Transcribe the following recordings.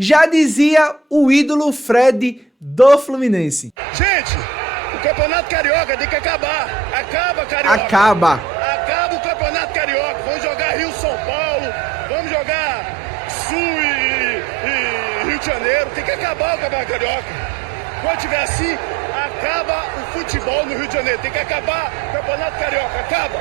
Já dizia o ídolo Fred do Fluminense. Gente, o Campeonato Carioca tem que acabar. Acaba, Carioca. Acaba. Acaba o Campeonato Carioca. Vamos jogar Rio-São Paulo. Vamos jogar Sul e Rio de Janeiro. Tem que acabar o Campeonato Carioca. Quando tiver assim, acaba o futebol no Rio de Janeiro. Tem que acabar o Campeonato Carioca. Acaba.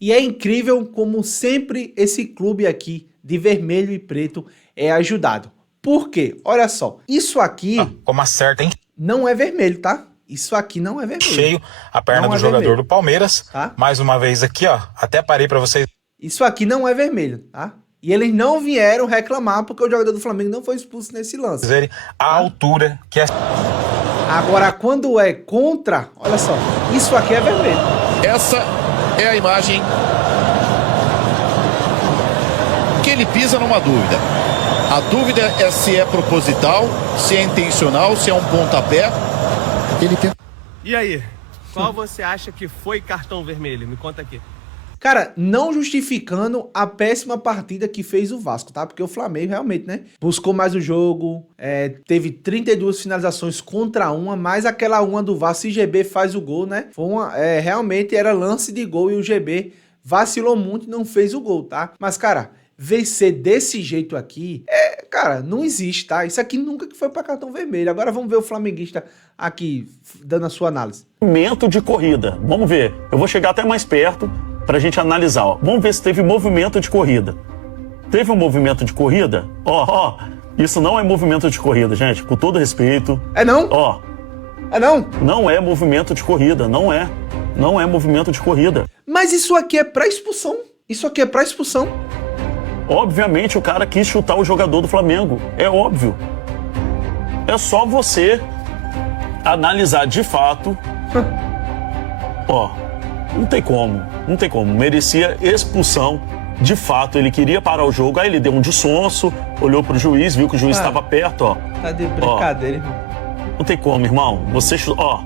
E é incrível como sempre esse clube aqui de vermelho e preto é ajudado. Por quê? Olha só, isso aqui Como acerta, hein? não é vermelho, tá? Isso aqui não é vermelho. Cheio a perna Não do é jogador vermelho, do Palmeiras. tá? Mais uma vez aqui, ó. Até parei pra vocês Isso aqui não é vermelho, tá? E eles não vieram reclamar porque o jogador do Flamengo não foi expulso nesse lance. verem a altura que é. Agora, quando é contra, olha só, isso aqui é vermelho. Essa é a imagem que ele pisa numa dúvida. A dúvida é se é proposital, se é intencional, se é um pontapé. Ele tenta... E aí, qual você acha que foi cartão vermelho? Me conta aqui. Cara, não justificando a péssima partida que fez o Vasco, tá? Porque o Flamengo realmente, né? Buscou mais o jogo, teve 32 finalizações contra uma, mais aquela uma do Vasco, se o GB faz o gol, né? Foi realmente era lance de gol e o GB vacilou muito e não fez o gol, tá? Mas, cara, vencer desse jeito aqui, cara, não existe, tá? Isso aqui nunca que foi pra cartão vermelho. Agora vamos ver o flamenguista aqui dando a sua análise. Movimento de corrida. Vamos ver. Eu vou chegar até mais perto pra gente analisar. Ó. Vamos ver se teve movimento de corrida. Teve um movimento de corrida? Ó, isso não é movimento de corrida, gente. Com todo respeito. É não? Ó. É não? Não é movimento de corrida. Não é. Não é movimento de corrida. Mas isso aqui é pra expulsão. Isso aqui é pra expulsão. Obviamente o cara quis chutar o jogador do Flamengo. É óbvio. É só você analisar de fato. Ó, não tem como. Não tem como. Merecia expulsão. De fato, ele queria parar o jogo. Aí ele deu um de sonso, olhou pro juiz, viu que o juiz estava perto, ó. Tá de brincadeira, irmão. Não tem como, irmão. Você, ó.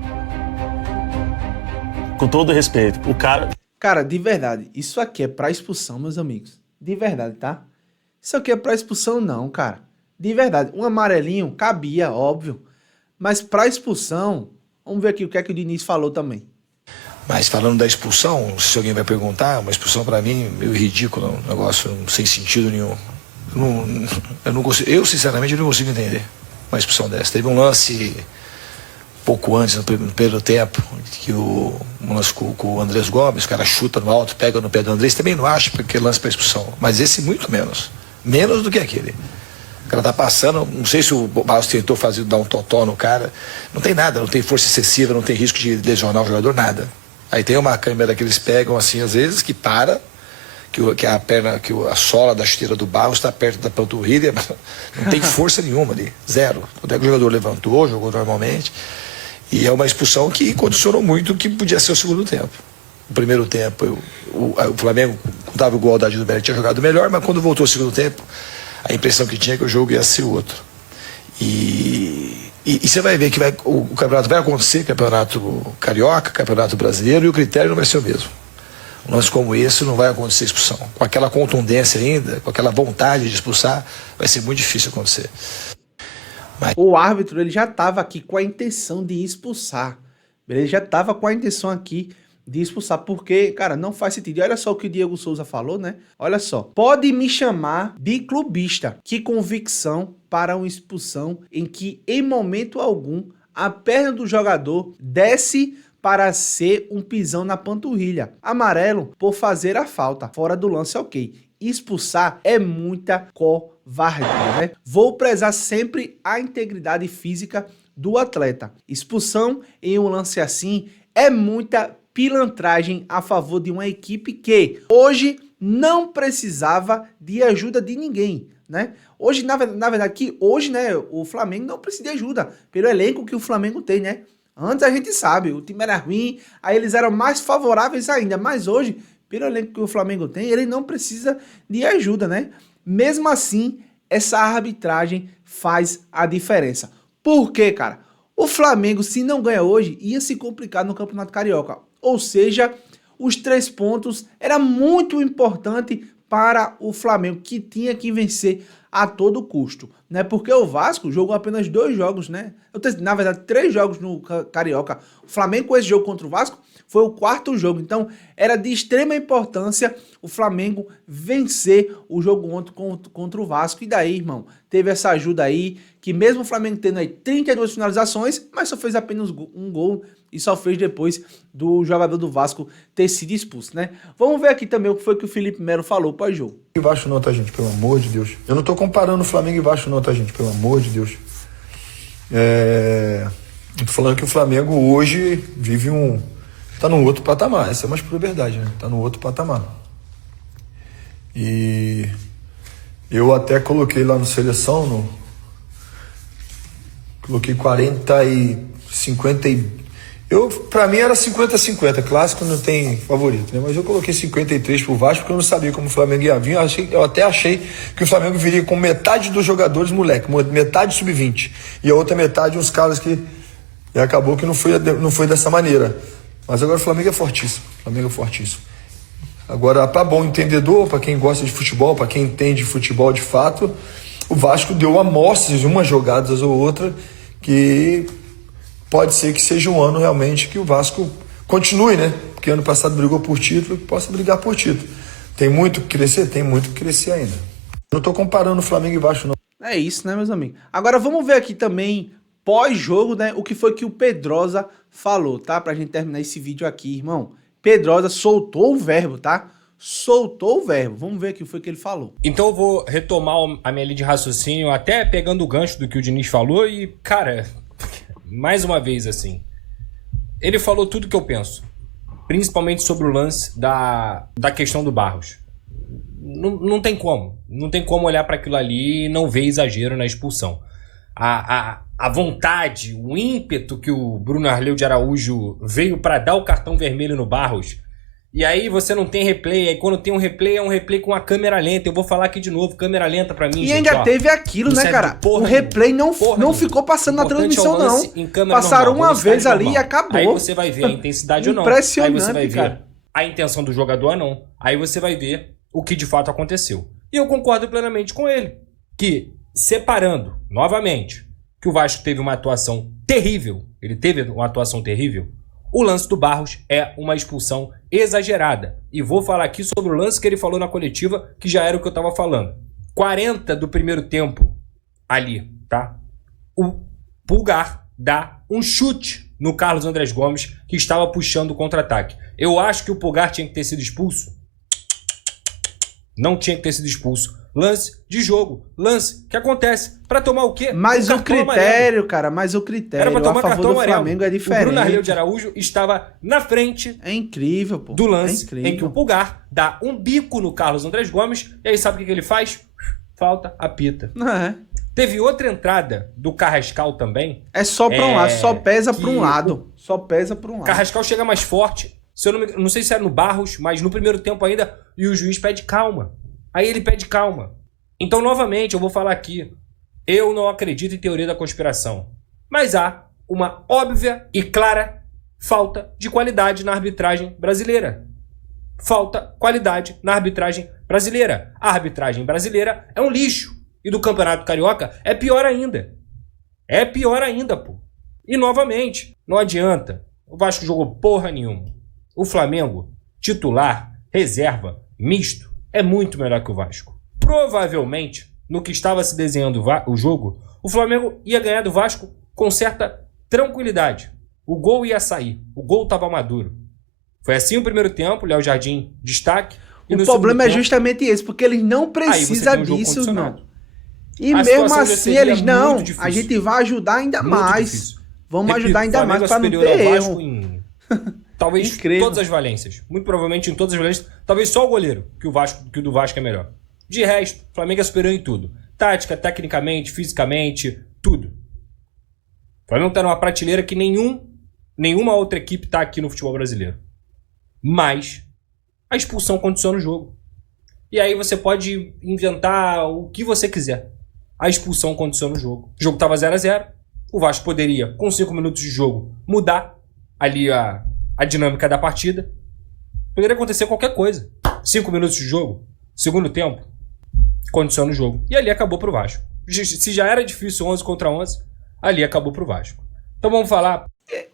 Com todo respeito, o cara... Cara, de verdade, isso aqui é pra expulsão, meus amigos. De verdade, tá? Isso aqui é pra expulsão não, cara. De verdade, um amarelinho cabia, óbvio. Mas pra expulsão, vamos ver aqui o que é que o Diniz falou também. Mas falando da expulsão, se alguém vai perguntar, uma expulsão pra mim meio ridícula, um negócio sem sentido nenhum. Eu sinceramente não consigo entender uma expulsão dessa. Teve um lance pouco antes, no primeiro tempo, que um lance com o Andrés Gomes, o cara chuta no alto, pega no pé do Andrés, também não acho porque lance pra expulsão. Mas esse muito menos. Menos do que aquele. O cara tá passando, não sei se o Barros tentou dar um totó no cara. Não tem nada, não tem força excessiva, não tem risco de lesionar o jogador, nada. Aí tem uma câmera que eles pegam assim, às vezes, que para, que a perna, que a sola da chuteira do Barros está perto da panturrilha, não tem força nenhuma ali, zero. Até que o jogador levantou, jogou normalmente. E é uma expulsão que condicionou muito o que podia ser o segundo tempo. No primeiro tempo, o Flamengo, quando estava igual a do Velho, tinha jogado melhor, mas quando voltou ao segundo tempo, a impressão que tinha é que o jogo ia ser outro. E você vai ver que o campeonato vai acontecer, campeonato carioca, campeonato brasileiro, e o critério não vai ser o mesmo. Um lance como esse não vai acontecer expulsão. Com aquela contundência ainda, com aquela vontade de expulsar, vai ser muito difícil acontecer. O árbitro, ele já estava aqui com a intenção de expulsar. Ele já estava com a intenção aqui de expulsar, porque, cara, não faz sentido. E olha só o que o Diego Souza falou, né? Olha só. Pode me chamar de clubista. Que convicção para uma expulsão em que, em momento algum, a perna do jogador desce para ser um pisão na panturrilha. Amarelo por fazer a falta. Fora do lance, ok. Expulsar é muita covardia, né? Vou prezar sempre a integridade física do atleta. Expulsão em um lance assim é muita pilantragem a favor de uma equipe que hoje não precisava de ajuda de ninguém, né? Hoje, na verdade, hoje, né, o Flamengo não precisa de ajuda pelo elenco que o Flamengo tem, né? Antes a gente sabe, o time era ruim, aí eles eram mais favoráveis ainda, mas hoje, pelo elenco que o Flamengo tem, ele não precisa de ajuda, né? Mesmo assim, essa arbitragem faz a diferença. Por quê, cara? O Flamengo, se não ganha hoje, ia se complicar no Campeonato Carioca. Ou seja, os 3 pontos era muito importante para o Flamengo, que tinha que vencer a todo custo. né? Porque o Vasco jogou apenas 2 jogos, né? Na verdade, 3 jogos no Carioca. O Flamengo com esse jogo contra o Vasco foi o 4º jogo. Então, era de extrema importância o Flamengo vencer o jogo ontem contra o Vasco. E daí, irmão, teve essa ajuda aí, que mesmo o Flamengo tendo aí 32 finalizações, mas só fez apenas um gol e só fez depois do jogador do Vasco ter sido expulso, né? Vamos ver aqui também o que foi que o Felipe Melo falou pós-jogo. E Vasco não, tá, gente? Pelo amor de Deus. Eu não tô comparando Flamengo e Vasco não, tá, gente? Pelo amor de Deus. Eu tô falando que o Flamengo hoje vive tá num outro patamar. Essa é mais pura verdade, né? Tá num outro patamar. E eu até coloquei lá no Seleção, coloquei 40 e 50 e... Pra mim era 50-50, clássico não tem favorito, né? Mas eu coloquei 53 pro Vasco porque eu não sabia como o Flamengo ia vir. Eu até achei que o Flamengo viria com metade dos jogadores moleque, metade sub-20 e a outra metade uns caras que... E acabou que não foi dessa maneira. Mas agora o Flamengo é fortíssimo. Agora, para bom entendedor, para quem gosta de futebol, para quem entende futebol de fato, o Vasco deu amostras de umas jogadas ou outra que pode ser que seja um ano realmente que o Vasco continue, né? Porque ano passado brigou por título e possa brigar por título. Tem muito que crescer? Tem muito que crescer ainda. Não estou comparando Flamengo e Vasco, não. É isso, né, meus amigos? Agora vamos ver aqui também, pós-jogo, né, o que foi que o Pedrosa falou, tá? Pra gente terminar esse vídeo aqui, irmão. Pedrosa soltou o verbo, tá? Soltou o verbo. Vamos ver aqui o que foi que ele falou. Então eu vou retomar a minha linha de raciocínio, até pegando o gancho do que o Diniz falou e, cara, mais uma vez assim, ele falou tudo que eu penso, principalmente sobre o lance da questão do Barros. Não tem como olhar para aquilo ali e não ver exagero na expulsão. A vontade, o ímpeto que o Bruno Arleu de Araújo veio para dar o cartão vermelho no Barros, e aí você não tem replay, aí quando tem um replay é um replay com a câmera lenta. Eu vou falar aqui de novo, câmera lenta pra mim, e gente, ainda teve aquilo, né, cara? O replay não ficou passando na transmissão, não. Passaram uma vez ali e acabou. Aí você vai ver a intensidade ou não. Impressionante, aí você vai ver cara. A intenção do jogador ou não. Aí você vai ver o que de fato aconteceu. E eu concordo plenamente com ele, que separando, novamente, que o Vasco teve uma atuação terrível, o lance do Barros é uma expulsão exagerada. E vou falar aqui sobre o lance que ele falou na coletiva, que já era o que eu tava falando. 40 do primeiro tempo ali, tá? O Pulgar dá um chute no Carlos Andrés Gomes, que estava puxando o contra-ataque. Eu acho que o Pulgar tinha que ter sido expulso. Não tinha que ter sido expulso. Lance de jogo. Lance que acontece pra tomar o quê? Mas o critério, amarelo. Cara, mas o critério era pra tomar a favor cartão do amarelo. Flamengo é diferente. O Bruno Arleu de Araújo estava na frente é incrível, pô. do lance incrível. em que o Pulgar dá um bico no Carlos Andrés Gomes e aí sabe o que ele faz? Falta, apita. Teve outra entrada do Carrascal também. É só pra um lado, só pesa pra um lado. Só pesa pra um lado. Carrascal chega mais forte. Se eu não sei se era no Barros, mas no primeiro tempo ainda, e o juiz pede calma. Aí ele pede calma. Então, novamente, eu vou falar aqui. Eu não acredito em teoria da conspiração. Mas há uma óbvia e clara falta de qualidade na arbitragem brasileira. Falta qualidade na arbitragem brasileira. A arbitragem brasileira é um lixo. E do Campeonato Carioca é pior ainda. É pior ainda, pô. E, novamente, não adianta. O Vasco jogou porra nenhuma. O Flamengo, titular, reserva, misto, é muito melhor que o Vasco. Provavelmente, no que estava se desenhando o jogo, o Flamengo ia ganhar do Vasco com certa tranquilidade. O gol ia sair. O gol estava maduro. Foi assim o primeiro tempo, Léo Jardim, destaque. O problema é justamente esse, porque eles não precisam disso, não. E mesmo assim, eles não. A gente vai ajudar ainda mais. Vamos ajudar ainda mais para não ter erro. Talvez todas as valências. Muito provavelmente em todas as valências. Talvez só o goleiro, que o do Vasco é melhor. De resto, o Flamengo é superior em tudo. Tática, tecnicamente, fisicamente, tudo. O Flamengo tá numa prateleira que nenhuma outra equipe tá aqui no futebol brasileiro. Mas a expulsão condiciona o jogo. E aí você pode inventar o que você quiser. A expulsão condiciona o jogo. O jogo tava 0-0. O Vasco poderia, com 5 minutos de jogo, mudar ali a dinâmica da partida. Poderia acontecer qualquer coisa. 5 minutos de jogo, segundo tempo, condiciona o jogo. E ali acabou pro Vasco. Se já era difícil 11 contra 11, ali acabou pro Vasco. Então vamos falar.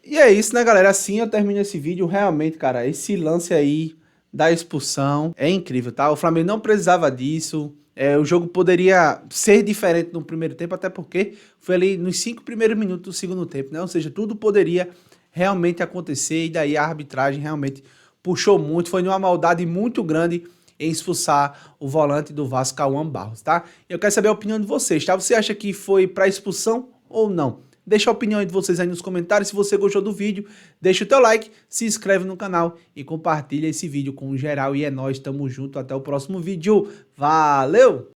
E é isso, né, galera? Assim eu termino esse vídeo. Realmente, cara, esse lance aí da expulsão é incrível, tá? O Flamengo não precisava disso. O jogo poderia ser diferente no primeiro tempo, até porque foi ali nos 5 primeiros minutos do segundo tempo, né? Ou seja, tudo poderia realmente acontecer e daí a arbitragem realmente puxou muito. Foi numa maldade muito grande em expulsar o volante do Vasco, Cauã Barros, tá? Eu quero saber a opinião de vocês, tá? Você acha que foi para expulsão ou não? Deixa a opinião de vocês aí nos comentários. Se você gostou do vídeo, deixa o teu like, se inscreve no canal e compartilha esse vídeo com geral. E é nóis, tamo junto, até o próximo vídeo. Valeu!